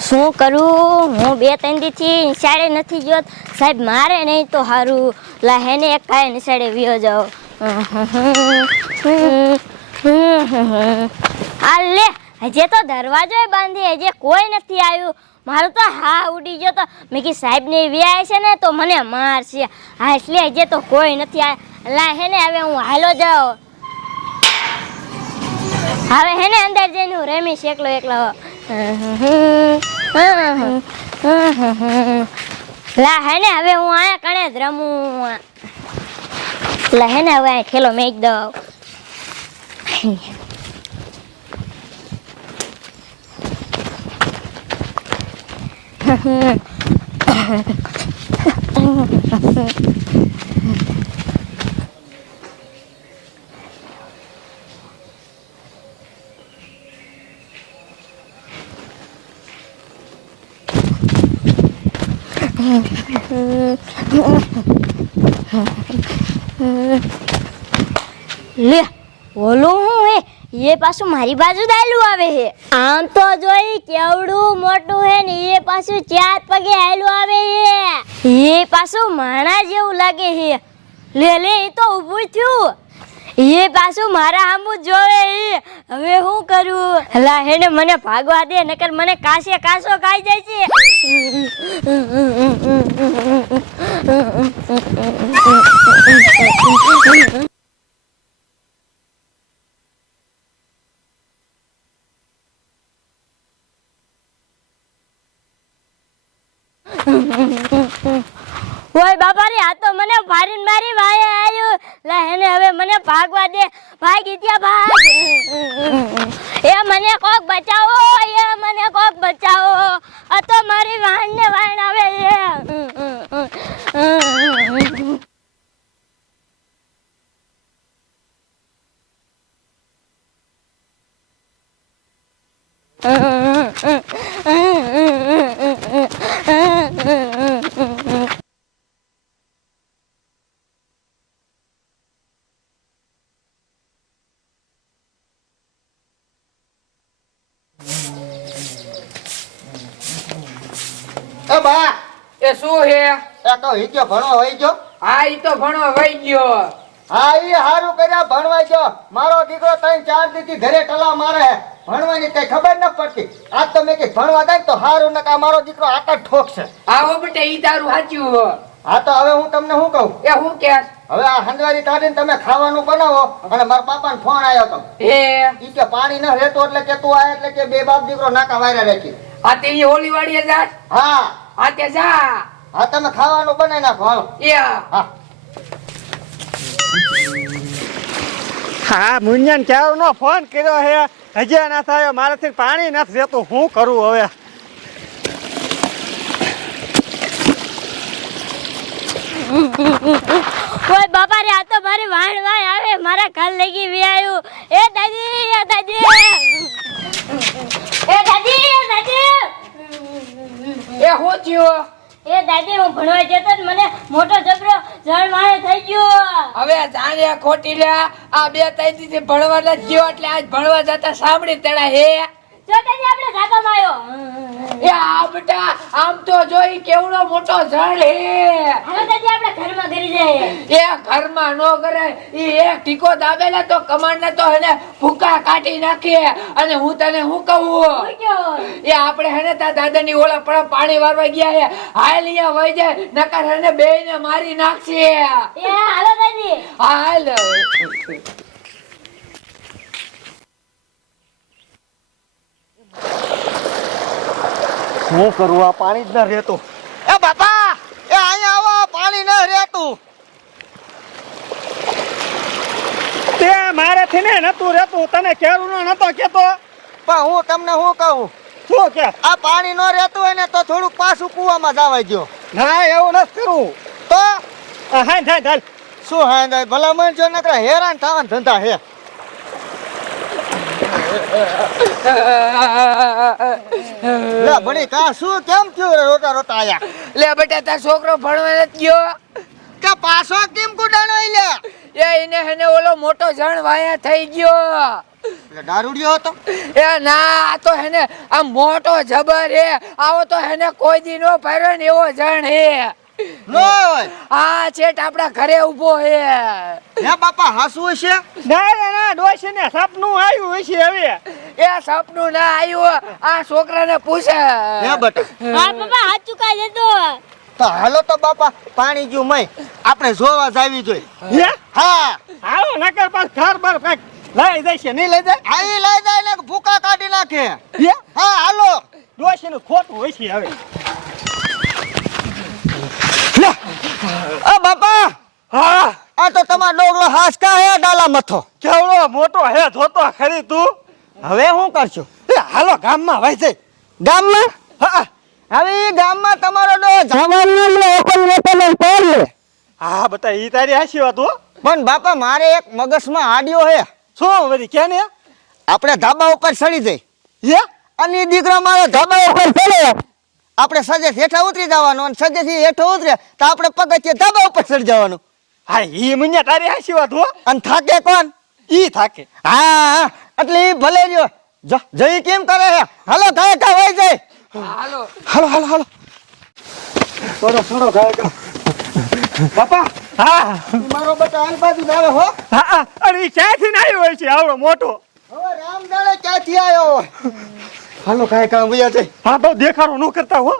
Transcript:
શું કરું? હું બે, ત્રણ દીથી નિશાળે નથી ગયો સાહેબ, મારે નહીં તો સારું લા, હેને એક કાંઈ નિશાળે વ્યો જાઓ. આ લે, હજે તો દરવાજો બાંધી, હજે કોઈ નથી આવ્યું. મારું તો હા ઉડી ગયો તો. મેં કી સાહેબ ને વ્યાય છે ને તો મને મારશે. હા, એટલે હજે તો કોઈ નથી આવ્યા લા, હેને, હવે હું હાલો જાઉં. હવે હે ને અંદર જઈને હું રમીશ એકલો એકલો. લા હે ને હવે હું આયા કણે જ રમું લા હે ને હવે આ ઠેલો મેક દઉં. લે, ઓલું હું હે? એ પાછું મારી બાજુ દાયલું આવે હે. આમ તો જોઈ કેવડું મોટું હે ને એ પાછું ચાર પગે હાયલું આવે હે. એ પાછું માણા જેવું લાગે હે. લે લે, એ તો ઊભું થયું. એ પાછું મારા સામું જોવે. હવે હું કરું હલા હેને મને ભાગવા દે, નકર મને કાશે કાસો ખાઈ જાય છે ઓય બાપા રે આ તો મને ફારીન મારી ભાઈ આયો. લા, એને હવે મને ભાગવા દે. ભાગી ત્યાં ભાગ. એ મને કોક બચાવો, એ મને કોક બચાવો. આ તો મારી વાણને વાહન આવે છે. એ બા. એ શું હે? એ તો હિજ્યો ભણો હોય ગયો. હા ઈ તો ભણો હોય ગયો. હા ઈ હારું કર્યા ભણવા ગયો. મારો દીકરો ત્રણ ચાર દીથી ઘરે ટલા મારે ભણવાની કઈ ખબર ન પડતી. આ તો મેં કઈ ભણવા જાય તો હારું ન કા મારો દીકરો આટા ઠોકશે આવો બેટા ઈ તારું સાચું હા. તો હવે હું તમને શું કહું? એ હું કે? હવે આ હંદવારી કાઢીને તમે ખાવાનું બનાવો અને મારા પાપાનો ફોન આવ્યો તો. એ ઈ કે પાણી ન રહેતો એટલે કે તું આય એટલે કે બે બાપ દીકરો નાકા વાયરા રાખી. આ તે ઈ ઓલી વાડીએ જા હા. આ તે જા. હા તમે ખાવાનું બનાવી નાખો હાલો. હા. હા મુન્યાન નો ફોન કર્યો હે? હજી ના થયો મારાથી પાણી નથી જતું શું કરું હવે? કોઈ બાપા રે આ તો મારી વાણ વાય આવે. મારા ઘર લઈ ગઈ વી આવ્યું એ દાદી એ દાદી એ દાદી એ દાદી એ હું એ દાદી હું ભણવા જતો જ મને મોટો જબરો જળ મારે થઈ ગયો. હવે જાણે ખોટી લે આ બે ત્રણથી ભણવા નથી ગયો એટલે આજ ભણવા જતા સાંભળી તેડા હે. જો આપણે ધાબામાં આવ્યો એ આ બેટા આમ તો જોઈ કેવડો મોટો ઝાડ હે. હાલો આપણે ઘરમાં કરી જઈએ એ ઘરમાં નો કરે ઈ એક ટીકો દાબેલા તો કમાડ ને તો એને ભૂકા કાઢી નાખીએ અને હું તને હું કહું? એ આપણે હેને તા દાદાની ઓલા પણ પાણી વારવા ગયા હે. હાલ અહીંયા વઈ જાય નકર હેને બેયને મારી નાખશે. એ હાલો દાદી. હાલ. શું કરું? આ પાણી જ ન રહેતું. એ બાપા એ અહીંયા આવો પાણી ન રહેતું. તે મારેથી ને નતું રહેતું. તને કેરું નો નતો કેતો પણ હું તમને શું કહું? શું કે? આ પાણી ન રહેતું હોય ને તો થોડુંક પાછું કૂવામાં જવાય ગયો. ના એવું નથી કરવું. તો? હા હા હાલ. શું હા ને ભલામણ જો નકરા હેરાન થવાના ધંધા હે. લે ભણી કા શું કેમ થયું રે રોતા રોતા આયા? લે બેટા તાર છોકરો ભણવા નથી ગયો. કે પાછો કેમ કુડાણો લે એ એને હેને ઓલો મોટો જણ વાયા થઈ ગયો. દારૂડિયો હતો? એ ના આ તો હેને આમ મોટો જબર હે. આવો તો હેને કોઈ દી નો ફેર્યો ને એવો જણ હે. આ છેટ આપણા ઘરે ઊભો હે. હે બાપા હાસું છે ના ના ના ડોશીને સપનું આવ્યું હશે હવે. એ સપનું ના આવ્યું આ છોકરાને પૂછે. હે બટા. હા પપ્પા હાથ ચુકા દેતો તો હાલો તો બાપા પાણી ગયું મય. આપણે જોવા જાવી જોઈએ. હે? હા. હાલો નકર પાસ ઘર બર કાંઈક લઈ જશે નહીં લઈ જાય? આઈ લઈ જાય ને ભૂકા કાઢી નાખે. હા? હાલો. ડોશીનું ખોટું હોય છે હવે. લે. આ બાપા! હા? આ તો તમારો ડોગલો હાસકા હે ડાલા મથો? કેવડો મોટો હે જોતો ખરી તું. હવે શું કરશો? એ હાલો ગામમાં વહી જાય ગામમાં? હા. હવે ગામમાં તમારો ડો જવાનું હા બતા ઈ તારી આશીર્વાદ હો. પણ બાપા મારે એક મગજમાં આડ્યો હે. શું વરી કે ને? આપણે ધાબા ઉપર ચડી જઈ. હે? અને દીકરો મારો ધાબા ઉપર ચડે આપણે સજે હેઠા ઉતરી જવાનું અને સજેથી હેઠો ઉતરે તો આપણે પગથિયે ધાબા ઉપર ચડી જવાનું. હા ઈ મને તારી આશીર્વાદ હો. અને થાકે કોણ? ઈ થાકે. હા એટલે ઈ ભલે રહ્યો. જો જઈ કેમ કરે હે? હાલો ગાય કા હોય જાય. હાલો. હાલો હાલો હાલો. થોડો થોડો કા બાપા. હા. મારો બટા આલ બાજુ આવે હો હા. અરે ક્યાંથી ને આવ્યો છે? આવડો મોટો. હવે રામ જાણે ક્યાંથી આવ્યો? હાલો કાંઈ કામ વયા જાય. હા બહુ દેખાડો ન કરતા હો.